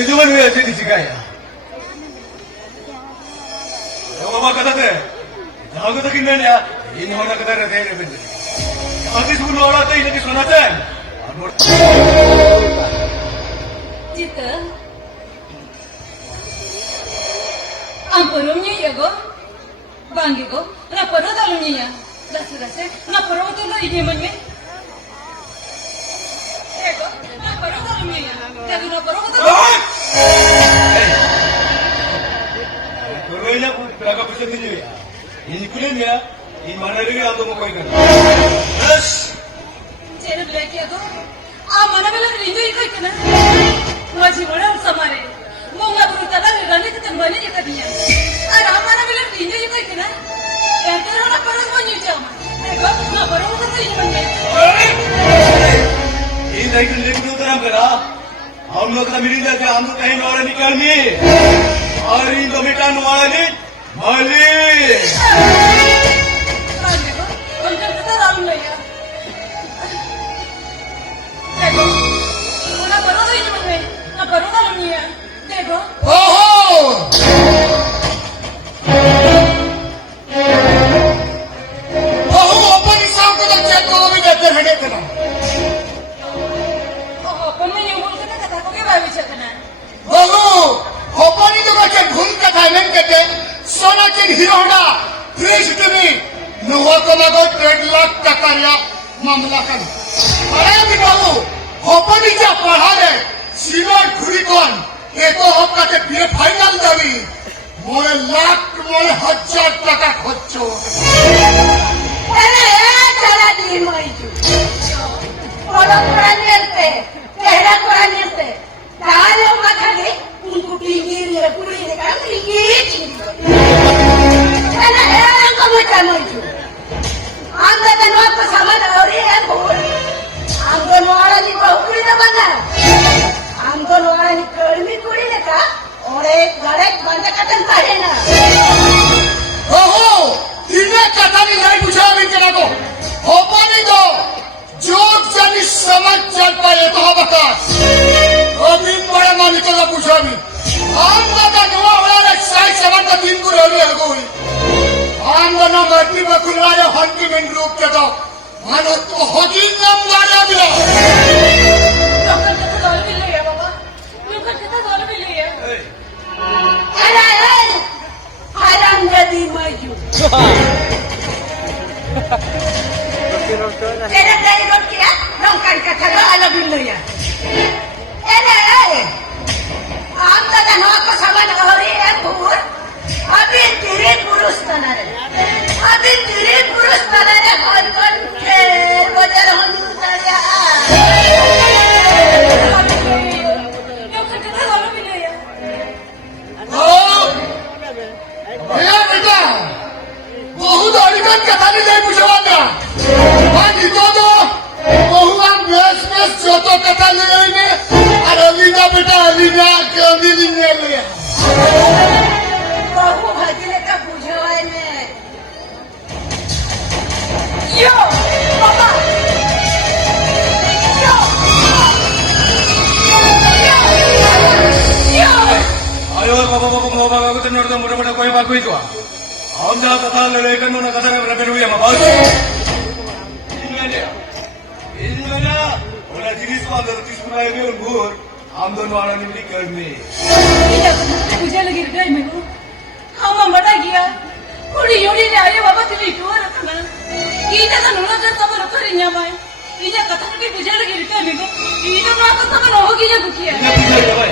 itu mana ya jadi jika ya. Bapak kata deh, jangan kata kini ya. Ini orang kata deh ini betul. Nanti sebelum orang tu ini disunatkan. Cita, amporomnya ya go, banggi go, na poro dalumnya ya, dasar, na poro tu lo ini mana? Ego, na poro dalumnya ya, jadi na poro tu. Korenya beragam besar ini ya. Ini kulen ya, ini mana lagi aku mau kau ikan. Yes. Cera belaki ya go. mana bela rindu ikut kena, masih orang samare, mau nggak berusaha rani ketembanya je katanya, mana bela rindu ikut kena, yang terhadap orang banyak jam, mereka nggak baru kata ini mana. Ini dah ikut lekuk tu terang kera, हम लोग तो milli जाते हम तो कहीं और निकल नहीं, और in तो बेटा नवाला नहीं, मालिक। देखो, उनका कितना राम लिया। देखो, उन्हें बरों तो इन्हें मने, ना बरों का लम्बी है, देखो। ओहो! ओहो, अपन इस सांप को तो चेक करो भी देते हैं देते ना। अपन में यूं बोलते हैं कथा को क्या बात विचारना है? ओहो, अपन ही तो बच्चे घूम के थाईलैंड के थे, सोना के हीरो होना, फ्रेश टीवी, नुवा को लगो 1.5 लाख टका या मामला कर। अरे बिटाओ, अपन ही क्या पढ़ा ले, सीनियर घुरी कौन, एको हफ्ता के बीए फाइनल दबी, मोरे लाख मोरे 1000 टका खर्चो। अरे चला दी माइजू बोलो कुरानियते कहरा कुरानियते ताले माथागे उनको टिंगिरी पुरी ने काम टिंगिरी अरे अंको मचा माइजू आंदा तनो को सामान और ये बोल आंगो नवाला नी बहुकुड़ी ना बना आंगो नवाला नी कर्मी कुड़ी ने का और एक गड़क बंद कटन पाहे ना ओहो, इन्हें कथा नहीं लाई पूछा अभी तेरा को, होपा नहीं दो, जोक जानी समझ चल पाए तो हम बता, अभी बड़े मालिक को पूछा अभी, हम लगा नवा वाला एक साइड सेवन का 3 को रोली है कोई, हम लोग मर्दी में खुलवाया हंटी में रूप के दो, मानो तो होगी नम गाना दिला। लोकल कितना दौर भी ले गया बाबा, लोकल कितना दौर भी ले गया। अरे हराम जदी माइजू तेरा dari rot kira nongkan kata lo ala biloya am tada no ko saman hori e bhur abhi dire purush tanare kon kon ke bajar honu tariya local कितना दौर भी ले गया। ओ, भैया बेटा, बहुत अड़िकन कथा नहीं लाई पूछा वाला, हाँ नितो दो, बहुआन बेस जो तो कथा ले आई ने, अरे अलीना बेटा अलीना कमी नहीं ले लिया। bahu hajile ka bujhawa ne यो बाबा यो यो Ayo bapak aku tu nurut muda kau yang bagus itu. हम जहाँ कथा लड़ाई करने ना कथा में रखे हुए हम बात। ini mana? Orang jenis kau अंदर 30 बुलाए हुए उनको हम दोनों आना नहीं मिली करने। ini aku मुझे लगी रिटायर में हूँ हम बड़ा गया पूरी योरी ले आये बाबा तुझे क्यों रखना ini तो नूना का सब रखा रिन्या माय ini कथा के मुझे लगी रिटायर में हूँ ini तो ना तो सब नहोगी जो दुखी है Ini apa